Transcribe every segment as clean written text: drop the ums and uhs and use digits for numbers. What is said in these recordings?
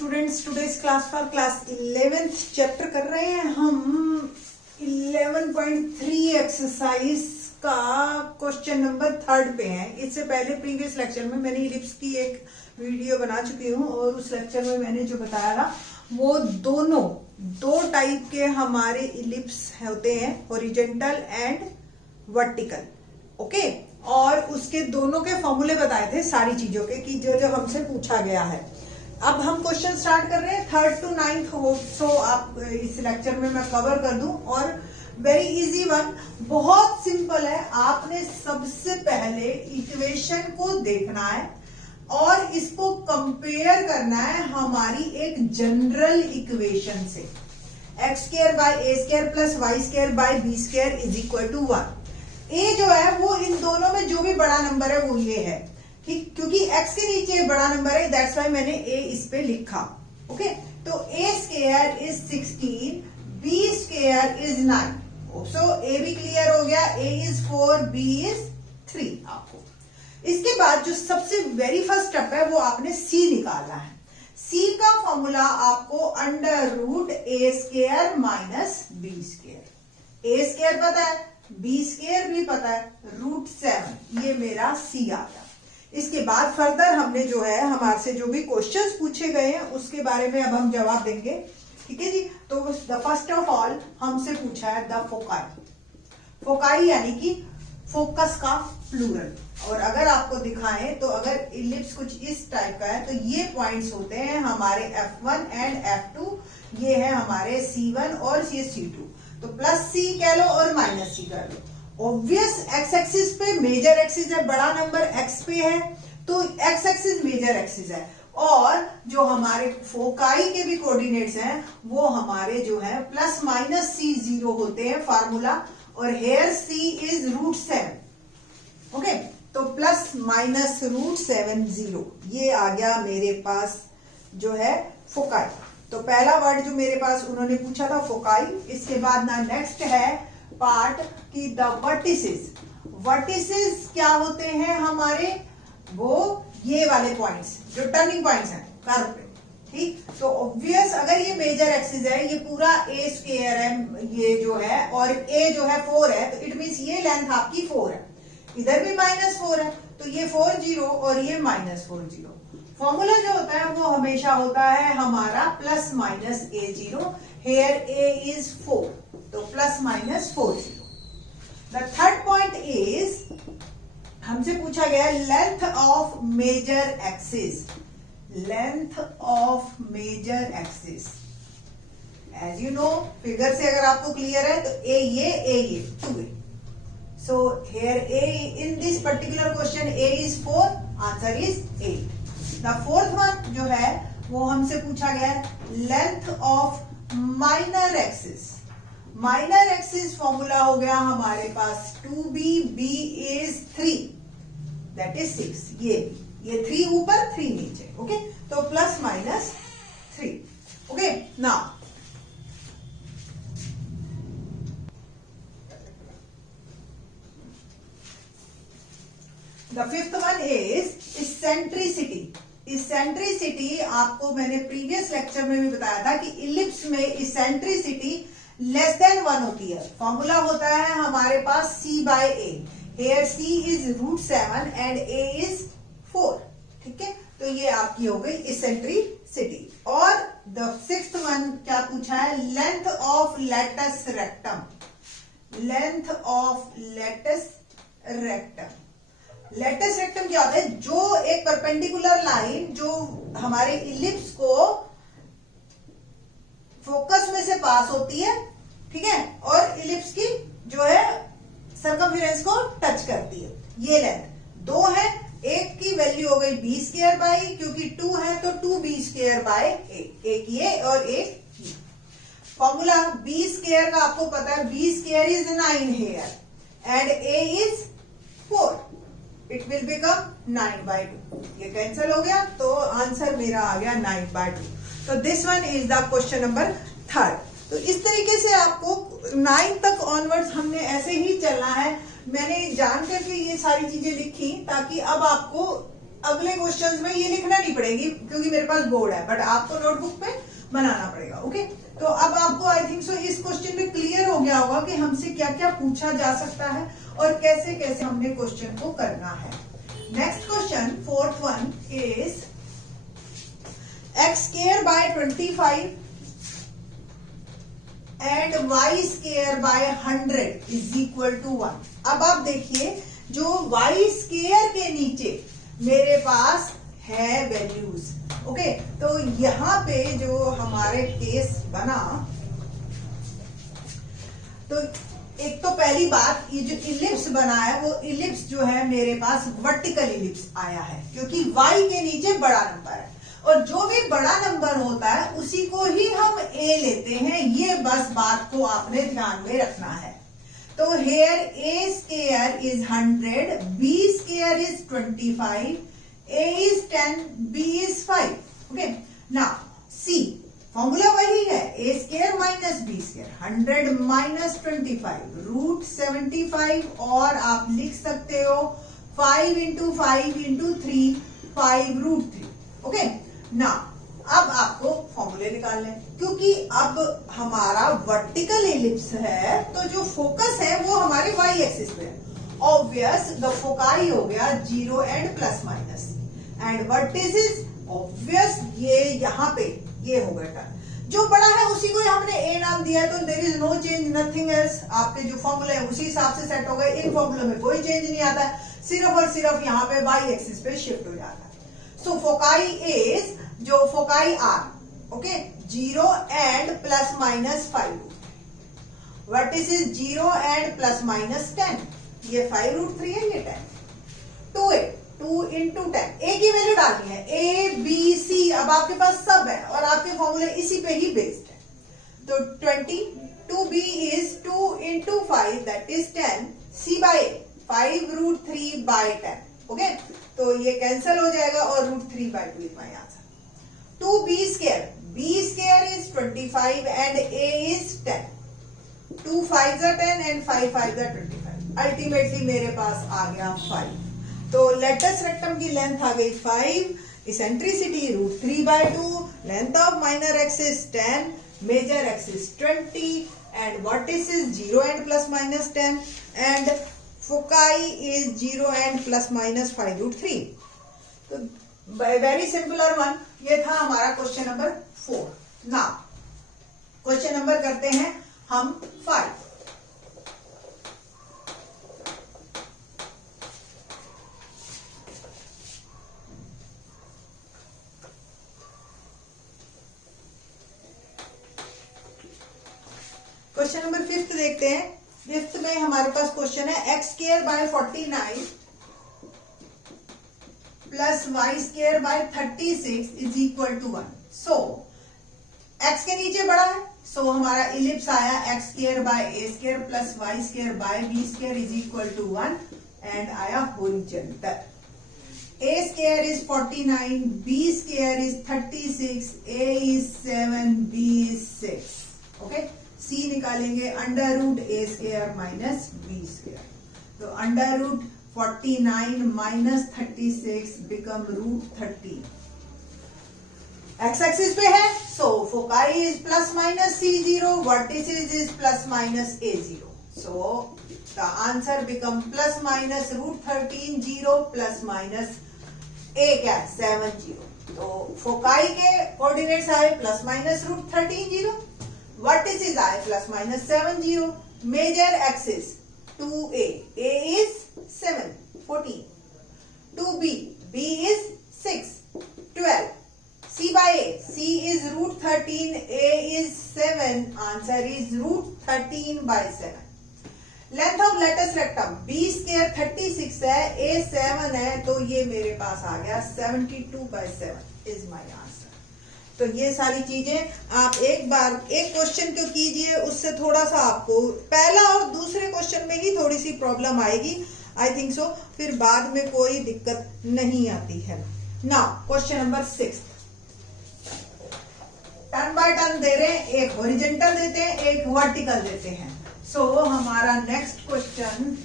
Students, today's class for class 11th chapter कर रहे हैं हम 11.3 एक्सरसाइज का क्वेश्चन नंबर 3 पे हैं। इससे पहले प्रीवियस लेक्चर में मैंने इलिप्स की एक वीडियो बना चुकी हूँ और उस लेक्चर में मैंने जो बताया था वो दो टाइप के हमारे इलिप्स होते हैं, हॉरिजॉन्टल एंड वर्टिकल। ओके, और उसके दोनों के फॉर्मूले बताए थे सारी चीजों के कि जो जो हमसे पूछा गया है। अब हम क्वेश्चन स्टार्ट कर रहे हैं 3rd to 9th hope so आप इस लेक्चर में मैं कवर कर दूं। और वेरी इजी वन, बहुत सिंपल है। आपने सबसे पहले इक्वेशन को देखना है और इसको कंपेयर करना है हमारी एक जनरल इक्वेशन से, x² by a² plus y² by b² is equal to 1। A जो है वो इन दोनों में जो भी बड़ा नंबर है वो ये है, ठीक, क्योंकि x के नीचे बड़ा नंबर है, दैट्स वाई मैंने a इस पे लिखा। ओके, तो a² is 16, b² is 9। So a भी क्लियर हो गया, a इज 4, b इज 3। आपको इसके बाद जो सबसे वेरी फर्स्ट स्टेप है वो आपने c निकालना है। c का फॉर्मूला आपको √a² माइनस b²। a² पता है, b² भी पता है, √7 ये मेरा c आ गया। इसके बाद फर्दर हमने जो है हमारे से जो भी क्वेश्चंस पूछे गए हैं उसके बारे में अब हम जवाब देंगे, ठीक है जी। तो द फर्स्ट ऑफ ऑल हमसे पूछा है द फोकाई। फोकाई यानी कि फोकस का प्लूरल। और अगर आपको दिखाएं तो अगर इलिप्स कुछ इस टाइप का है तो ये पॉइंट्स होते हैं हमारे F1 एंड F2, ये है हमारे C1 और ये C2। तो प्लस C कह लो और माइनस C कर लो। ऑब्वियस एक्स एक्सिस पे मेजर एक्सिस है, बड़ा नंबर एक्स पे है तो एक्स एक्सिस मेजर एक्सिस है। और जो हमारे फोकाई के भी कोऑर्डिनेट्स हैं वो हमारे जो है प्लस माइनस C0 होते हैं फार्मूला, और हेयर C इज √7। ओके, तो प्लस माइनस √7 0 ये आ गया मेरे पास जो है फोकाई। तो पहला वर्ड जो मेरे पास उन्होंने पूछा था फोकाई। इसके बाद ना नेक्स्ट है पार्ट की द वर्टिसेस। वर्टिसेस क्या होते हैं हमारे, वो ये वाले पॉइंट्स जो टर्निंग पॉइंट्स हैं कर्व पे, ठीक। तो ऑब्वियस अगर ये मेजर एक्सिस है, ये पूरा a² है ये जो है, और a जो है 4 है, तो इट मींस ये लेंथ आपकी 4 है, इधर भी -4 है, तो ये 4 0 और ये -4 0। फॉर्मूला जो होता है वो हमेशा होता है हमारा plus minus a0। Here a is 4, तो plus minus 4 0। The third point is हमसे पूछा गया length of major axis. Length of major axis, as you know figure से अगर आपको क्लियर है तो a ये 2a। So here a in this particular question a is 4, answer is 8। The fourth one जो है वो हमसे पूछा गया length of minor axis. Minor axis formula हो गया हमारे पास 2b, b is 3, that is 6। ये 3 ऊपर 3 नीचे। ओके, तो plus minus 3। Okay, now the fifth one is eccentricity. Eccentricity आपको मैंने प्रीवियस लेक्चर में भी बताया था कि इलिप्स में इसेंट्रिसिटी लेस देन 1 होती है। फॉर्मूला होता है हमारे पास C by A। Here C is √7 and A is 4, ठीक है। तो ये आपकी हो गई इसेंट्रिसिटी। और द सिक्स्थ वन क्या पूछा है, length of latus rectum. Length of latus rectum. Latus rectum क्या होता है, जो एक परपेंडिकुलर लाइन जो हमारे इलिप्स को फोकस में से पास होती है, ठीक है, और इलिप्स की जो है सर्कमफेरेंस को टच करती है। ये लेंथ 2 है, एक की वैल्यू हो गई b² बाई, क्योंकि 2 है तो 2b² बाई एक ये और एक ये। फॉर्मूला b² का आपको पता है, b² is 9 here and a is 4, it will become 9/2। ये कैंसिल हो गया तो आंसर मेरा आ गया 9/2। तो this one is the question number 3rd। तो इस तरीके से आपको 9 तक ऑनवर्ड्स हमने ऐसे ही चलना है। मैंने जान करके ये सारी चीजें लिखी ताकि अब आपको अगले क्वेश्चंस में ये लिखना नहीं पड़ेगी क्योंकि मेरे पास बोर्ड है, बट आपको नोटबुक पे बनाना पड़ेगा। ओके, तो अब आपको आई थिंक सो इस क्वेश्चन में क्लियर हो गया होगा कि हमसे क्या क्या पूछा जा सकता है और कैसे कैसे हमने क्वेश्चन को करना है। Next question, fourth one is x square by 25 and y square by 100 is equal to 1। अब आप देखिए, जो y square के नीचे मेरे पास है वैल्यूज। ओके, तो यहां पे जो हमारे केस बना, तो एक तो पहली बात, ये जो इलिप्स बना है वो इलिप्स जो है मेरे पास वर्टिकल इलिप्स आया है क्योंकि y के नीचे बड़ा नंबर है और जो भी बड़ा नंबर होता है उसी को ही हम a लेते हैं। ये बस बात को आपने ध्यान में रखना है। तो here a square is 100, b square is 25, a is 10, b is 5. Okay. Now C formula वही है, a square minus b square, 100 minus 25 root 75, और आप लिख सकते हो 5 इंटू 5 इंटू 3, 5 रूट 3। ओके, ना अब आपको फॉर्मूले निकालने, क्योंकि अब हमारा वर्टिकल इलिप्स है तो जो फोकस है वो हमारे y एक्सिस पे है। ऑब्वियस द फोकाई हो गया 0 and plus minus, and vertices obvious ये यहाँ पे ये हो गया। जो बड़ा है उसी को हमने a नाम दिया है, तो there is no change, nothing else. आपके जो फॉर्मूले है उसी हिसाब से सेट हो गए। इन फॉर्मूले में कोई चेंज नहीं आता है, सिर्फ और सिर्फ यहाँ पे y एक्सिस पे शिफ्ट हो जाता है। सो फोकाई इज, जो foci are, okay, 0 and plus minus 5, vertices 0 and plus minus 10, ये 5 रूट 3 है, ये 10, 2a, 2 इंटू 10, ए की वैल्यू डालनी है, ए बी सी, अब आपके पास सब है और आपके फॉर्मूले इसी पे ही बेस्ड है। तो 20, 2b is 2 into 5 that is 10, c by 5 root 3 by 10। Okay, तो ये कैंसिल हो जाएगा और root 3 by 2 is my answer. 2b square, b square is 25 and a is 10, 2 5 are 10 and 5 5 are 25, ultimately मेरे पास आ गया 5। तो लेटस रेक्टम की लेंथ आ गई 5, eccentricity root 3 by 2, length of minor axis 10, major axis 20, and vertices 0 and plus minus 10, and foci is 0 and plus minus 5 root 3। तो very simpler one, ये था हमारा question number 4। Now question number करते हैं हम 5। क्वेश्चन नंबर 5 देखते हैं। 5 में हमारे पास क्वेश्चन है x square by 49 plus y square by 36 is equal to 1। So x के नीचे बड़ा है, सो हमारा इलिप्स आया x square by a square plus y square by b square is equal to 1, and आया horizontal. a square is 49, b square is 36, a is 7, b is 6। Okay, c निकालेंगे under root a square minus b square, तो under root 49 minus 36 become root 30। X axis पे है, so foci is plus minus c0, vertices is plus minus a0, so the answer become plus minus root 13 0 plus minus a क्या 7 0। तो foci के coordinates आए plus minus root 13 0, vertices आए plus minus 7 0, major axis 2a, a is 7 14, 2b, b is 6 12, c by a, c is root 13, a is 7, answer is root 13 by 7। Length of latus rectum b square 36 है, a 7 है, तो ये मेरे पास आ गया 72 by 7 is my answer. तो ये सारी चीजें आप एक बार एक क्वेश्चन को कीजिए, उससे थोड़ा सा आपको पहला और दूसरे क्वेश्चन में ही थोड़ी सी प्रॉब्लम आएगी, आई थिंक सो, फिर बाद में कोई दिक्कत नहीं आती है। Now question number 6, turn by turn दे रहे हैं, एक हॉरिजॉन्टल देते हैं, एक वर्टिकल देते हैं। सो हमारा नेक्स्ट क्वेश्चन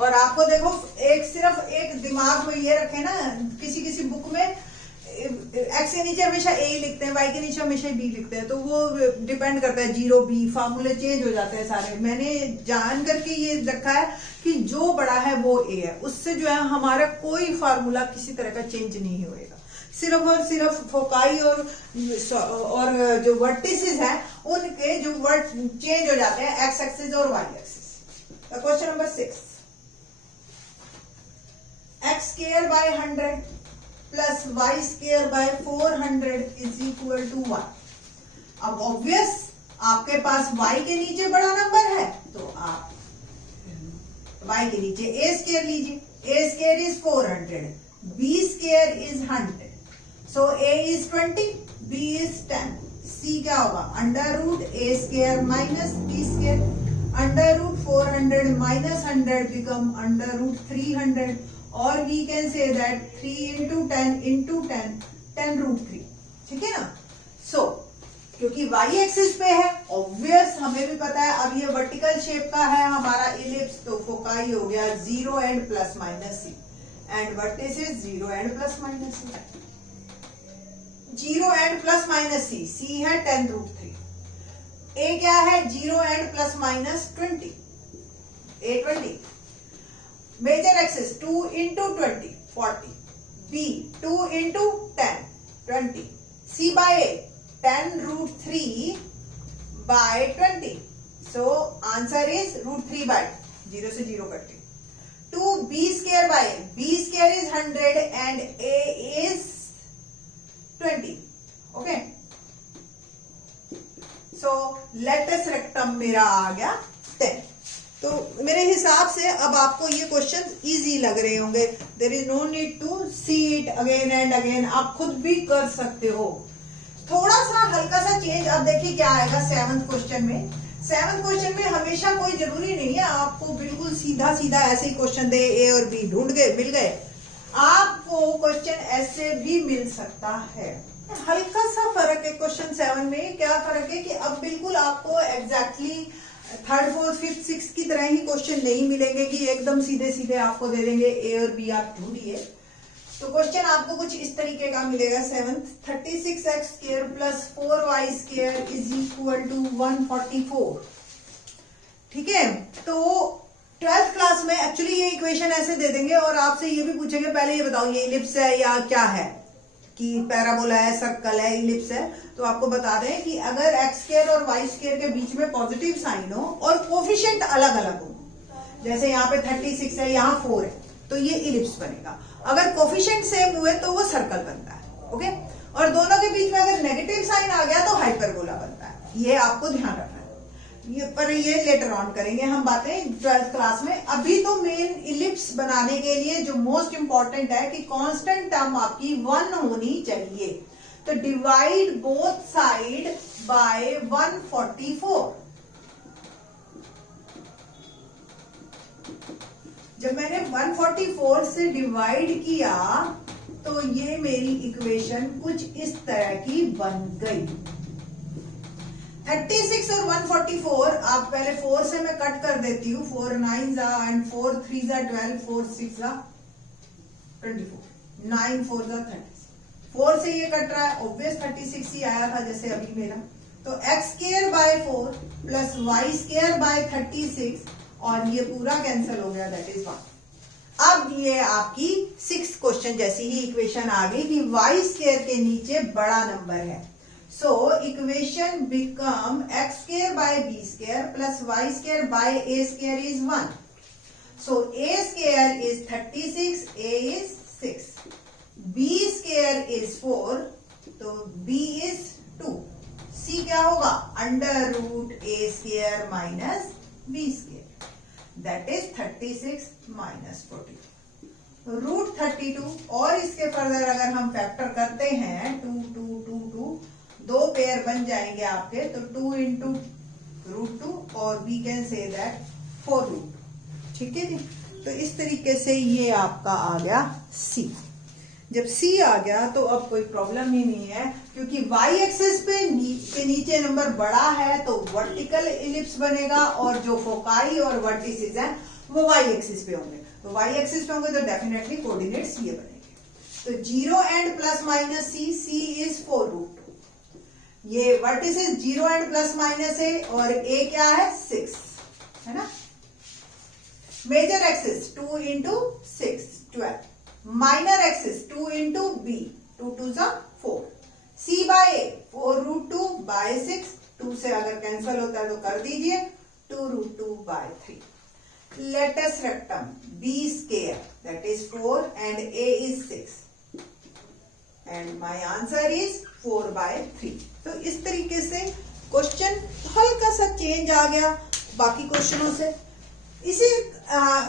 और आपको देखो सिर्फ एक दिमाग में ये रखे ना, किसी किसी बुक में एक्स के नीचे हमेशा ए लिखते हैं, वाई के नीचे हमेशा बी लिखते हैं, तो वो डिपेंड करता है, 0 बी फार्मूले चेंज हो जाते हैं सारे। मैंने जान करके ये रखा है कि जो बड़ा है वो ए है, उससे जो है हमारा कोई फार्मूला किसी तरह का चेंज नहीं होएगा। सिर्फ और सिर्फ फोकाई और जो वर्टिसेस हैं उनके जो वर्ड चेंज हो जाते हैं, एक्स एक्सिस और y axis. Question number 6, x square by 100 plus y square by 400 is equal to 1। अब ऑब्वियस आपके पास y के नीचे बड़ा नंबर है तो आप y के नीचे a स्क्वायर लीजिए। a square is 400, b square is 100, so a is 20, b is 10, c क्या होगा under root a square minus b square, under root 400 minus 100 become under root 300, और we can say that 3 into 10 into 10 10 root 3। ठीक है ना। सो क्योंकि y axis पे है, obvious हमें भी पता है, अब ये वर्टिकल शेप का है हमारा इलिप्स, तो फोकाई हो गया 0 and plus minus C, and vertices 0 and plus minus C, 0 and plus minus C, C है 10 रूट 3, a क्या है 0 and plus minus 20, a 20, major axis 2 into 20 40, b 2 into 10 20, c by a 10 root 3 by 20, so answer is root 3 by 0 से 0 करके 2 b square by b square is 100 and a is 20। okay, so latest rectum मेरा आ गया 10। तो मेरे हिसाब से अब आपको ये क्वेश्चन इजी लग रहे होंगे, there is no need to see it again and again, आप खुद भी कर सकते हो। थोड़ा सा हल्का सा चेंज, अब देखिए क्या आएगा 7th क्वेश्चन में। 7th क्वेश्चन में हमेशा कोई जरूरी नहीं है आपको बिल्कुल सीधा सीधा ऐसे ही क्वेश्चन दे, ए और बी ढूंढ गए मिल गए, आपको क्वेश्चन ऐसे भी मिल सकता है। हल्का सा फर्क है क्वेश्चन 7 में। क्या फर्क है कि अब बिल्कुल आपको exactly 3rd 4th 5th 6th की तरह ही क्वेश्चन नहीं मिलेंगे कि एकदम सीधे सीधे आपको दे देंगे ए और बी आप ढूंढिए। तो क्वेश्चन आपको कुछ इस तरीके का मिलेगा 7th, 36x square plus 4y square is equal to 144। ठीक है, तो 12th क्लास में एक्चुअली ये इक्वेशन ऐसे दे देंगे और आपसे ये भी पूछेंगे पहले ये बताओ ये इलिप्स है या क्या है, कि पैराबोला है, सर्कल है, इलिप्स है। तो आपको बता दें कि अगर एक्स स्क्वायर और वाई स्क्वायर के बीच में पॉजिटिव साइन हो और कोफिशिएंट अलग अलग हो, जैसे यहाँ पे 36 है यहाँ 4 है, तो ये इलिप्स बनेगा। अगर कोफिशिएंट सेम हुए तो वो सर्कल बनता है। ओके, और दोनों के बीच में अगर नेगेटिव साइन आ गया तो हाइपरबोला बनता है। ये आपको ध्यान रखना है, पर ये लेटर ऑन करेंगे हम बातें 12th क्लास में। अभी तो मेन इलिप्स बनाने के लिए जो मोस्ट इंपॉर्टेंट है कि कांस्टेंट टर्म आपकी 1 होनी चाहिए। तो डिवाइड बोथ साइड बाय 144। जब मैंने 144 से डिवाइड किया तो ये मेरी इक्वेशन कुछ इस तरह की बन गई। 36 और 144 आप पहले 4 से मैं कट कर देती हूँ, 4 9 जा एंड 4 3 जा 12, 4 6 जा 24, 9 4 जा 36, 4 से ये कट रहा है, ऑब्वियस 36 ही आया था जैसे अभी मेरा। तो x square by 4 plus y square by 36 और ये पूरा कैंसिल हो गया, दैट इज 1। अब ये आपकी 6th क्वेश्चन जैसी ही इक्वेशन आ गई कि वाई स्क्वायर के नीचे बड़ा नंबर है। So equation become x square by b square plus y square by a square is 1. So a square is 36, a is 6, b square is 4, तो b is 2, c क्या होगा under root a square minus b square, that is 36 minus 42 root 32। और इसके further अगर हम factor करते हैं 2 2 2 2 दो पेयर बन जाएंगे आपके, तो 2 into रूट 2 और we can say that 4 root. ठीक है जी, तो इस तरीके से ये आपका आ गया सी। जब सी आ गया तो अब कोई प्रॉब्लम ही नहीं है, क्योंकि वाई एक्सिस पे के नीचे नंबर बड़ा है तो वर्टिकल इलिप्स बनेगा, और जो फोकाई और वर्टिसेस हैं वो वाई एक्सिस पे होंगे, तो वाई एक्सिस पे होंगे तो डेफिनेटली कोऑर्डिनेट्स ये बनेंगे। तो 0 and plus minus C, c is 4√2, ये वर्टिसेस 0 एंड प्लस माइनस है, और ए क्या है 6 है ना। Major axis 2 into 6 12, minor axis 2 into b 2 2 4, c by a 4√2 by 6, 2 से अगर कैंसिल होता है तो कर दीजिए 2√2 by 3। Latus rectum b square that is 4 and a is 6 and my answer is 4 by 3। तो इस तरीके से क्वेश्चन हल्का सा चेंज आ गया बाकी क्वेश्चनों से। इसी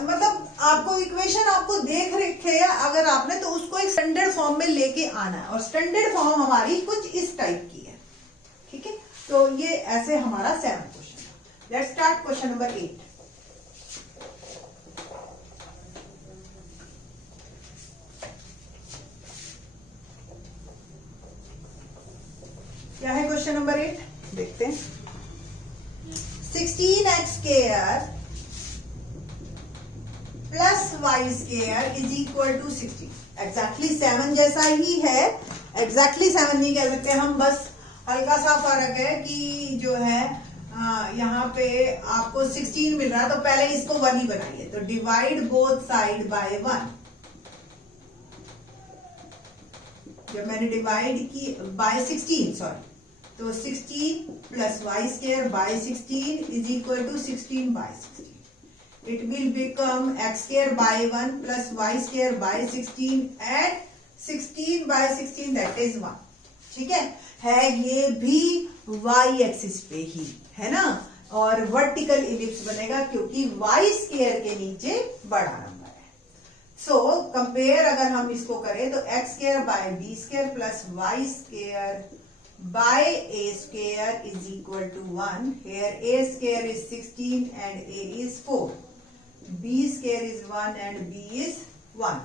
मतलब आपको इक्वेशन आपको देख रखे है अगर आपने, तो उसको एक स्टैंडर्ड फॉर्म में लेके आना है, और स्टैंडर्ड फॉर्म हमारी कुछ इस टाइप की है, ठीक है। तो ये ऐसे हमारा 7 question. Let's start question number 8। क्या है क्वेश्चन नंबर 8, देखते हैं। 16x square plus y square is equal to 16। Exactly 7 जैसा ही है, एग्जैक्टली 7 नहीं कह सकते हम, बस हल्का सा फर्क है कि जो है यहाँ पे आपको 16 मिल रहा है, तो पहले इसको 1 ही बनाइए। तो डिवाइड बोथ साइड बाय 1। जब मैंने डिवाइड की बाय 16, सॉरी, तो 16 plus y square by 16 is equal to 16 by 16। It will become x square by 1 plus y square by 16 and 16 by 16 that is 1। ठीक है ये भी y एक्सिस पे ही है ना, और वर्टिकल इलिप्स बनेगा क्योंकि y स्क्वायर के नीचे बड़ा नंबर है। सो कंपेयर अगर हम इसको करें तो x square by b square plus y square by a square is equal to 1। Here a square is 16 and a is 4, b square is 1 and b is 1,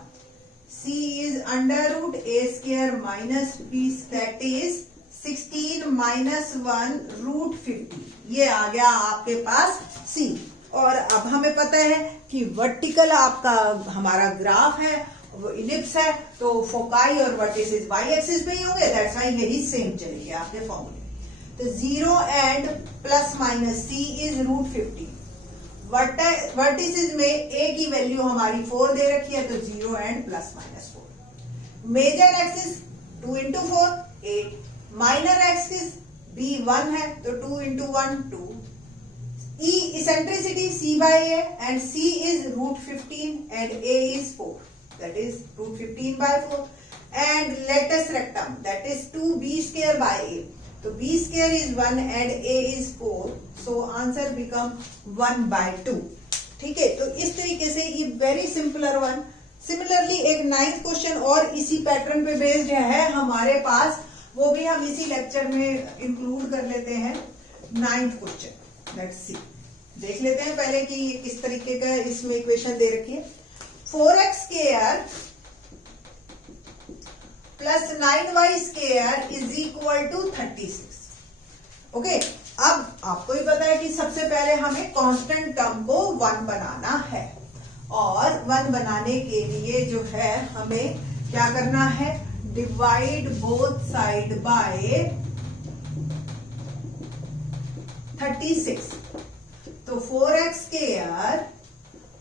c is under root a square minus b, that is 16 minus 1 root 50। ये आ गया आपके पास c। और अब हमें पता है कि vertical आपका हमारा ग्राफ है, वो इलिप्स है, तो फोकाई और वर्टिसेस वाई एक्सिस पे ही होंगे, दैट्स वाई यही सेम चलेंगे आपके फॉर्मूले। तो 0 and plus minus c is root 50। Vertices में ए की वैल्यू हमारी 4 दे रखी है, तो 0 and plus minus 4। Major axis 2 into 4 8, minor axis b 1 है तो 2 into 1 2। E eccentricity c by a and c is root 15 and a is 4, that is root 15 by 4। and latest rectum that is 2b square by a, so b square is 1 and a is 4, so answer become 1 by 2। ठीक है, तो इस तरीके से ये very simpler one. Similarly एक 9th question और इसी पैटर्न पे बेस्ड है हमारे पास, वो भी हम इसी लेक्चर में इंक्लूड कर लेते हैं। 9th क्वेश्चन लेट्स सी, देख लेते हैं पहले कि किस तरीके का इसमें इक्वेशन दे रखी है। 4x square plus 9y square is equal to 36। Okay, अब आपको भी पता है कि सबसे पहले हमें कांस्टेंट टर्म को 1 बनाना है, और 1 बनाने के लिए जो है हमें क्या करना है, डिवाइड बोथ साइड बाय 36। तो 4x square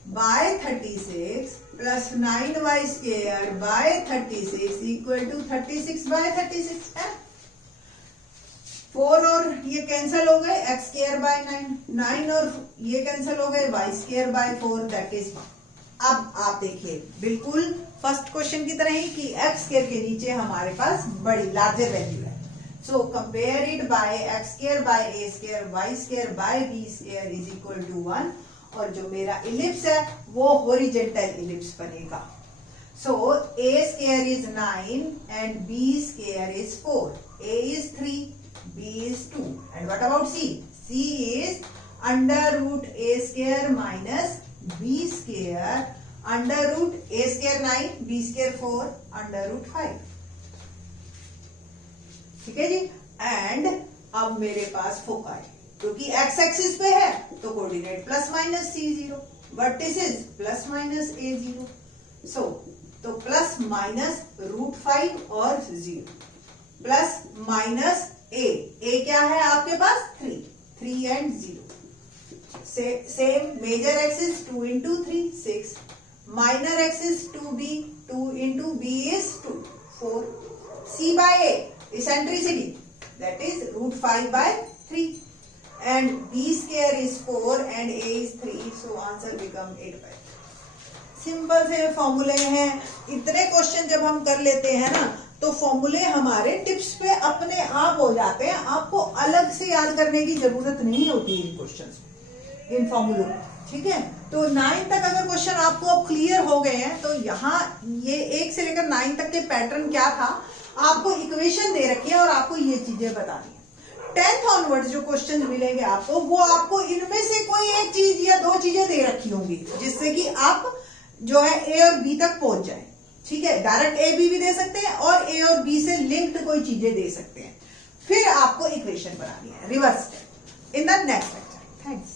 by 36 plus 9y square by 36 equal to 36 by 36 है। 4 और ये कैंसिल हो गए, x स्क्वायर बाय 9 और ये कैंसिल हो गए, y square by 4 that is 1। अब आप देखिए बिल्कुल फर्स्ट क्वेश्चन की तरह ही कि x स्क्वायर के नीचे हमारे पास बड़ी लार्जर वैल्यू है, so compare it by x square by a square y square by b square is equal to 1, और जो मेरा इलिप्स है वो हॉरिजॉन्टल इलिप्स बनेगा। सो a square is 9 and b square is 4, a is 3, b is 2, and what about c? c is under root a square minus b square under root a square 9, B square 4, under root 5। ठीक है जी। And अब मेरे पास फोकाई, क्योंकि X axis पे है तो coordinate plus minus C0, vertices plus minus A0, so तो प्लस माइनस रूट 5 और 0 प्लस माइनस ए क्या है आपके पास 3 and 0। Same major axis 2 into 3 6, minor axis 2b, 2 into b is 2 4, c by a eccentricity that is root 5 by 3 and b square is 4 and a is 3, so answer become 8 by 3। Simple से फॉर्मूले हैं। इतने question जब हम कर लेते हैं ना तो फॉर्मूले हमारे टिप्स पे अपने आप हो जाते हैं, आपको अलग से याद करने की जरूरत नहीं होती इन क्वेश्चंस, इन फॉर्मूलों। ठीक है, तो 9 तक अगर क्वेश्चन आपको अब क्लियर हो गए हैं तो यहाँ ये 1 से लेकर 9 तक के पैटर्न क्या था, आपको इक्वेशन दे रखी है और आपको ये चीजें बतानी है। 10th ऑनवर्ड्स जो क्वेश्चन मिलेंगे आपको, वो आपको इनमें से कोई एक चीज या 2 चीजें दे रखी होंगी जिससे कि आप जो है ए और बी तक पहुंच जाए। ठीक है, डायरेक्ट ए बी भी दे सकते हैं और ए और बी से लिंक्ड कोई चीजें दे सकते हैं। फिर आपको इक्वेशन बनानी है reverse in the next lecture. Thanks.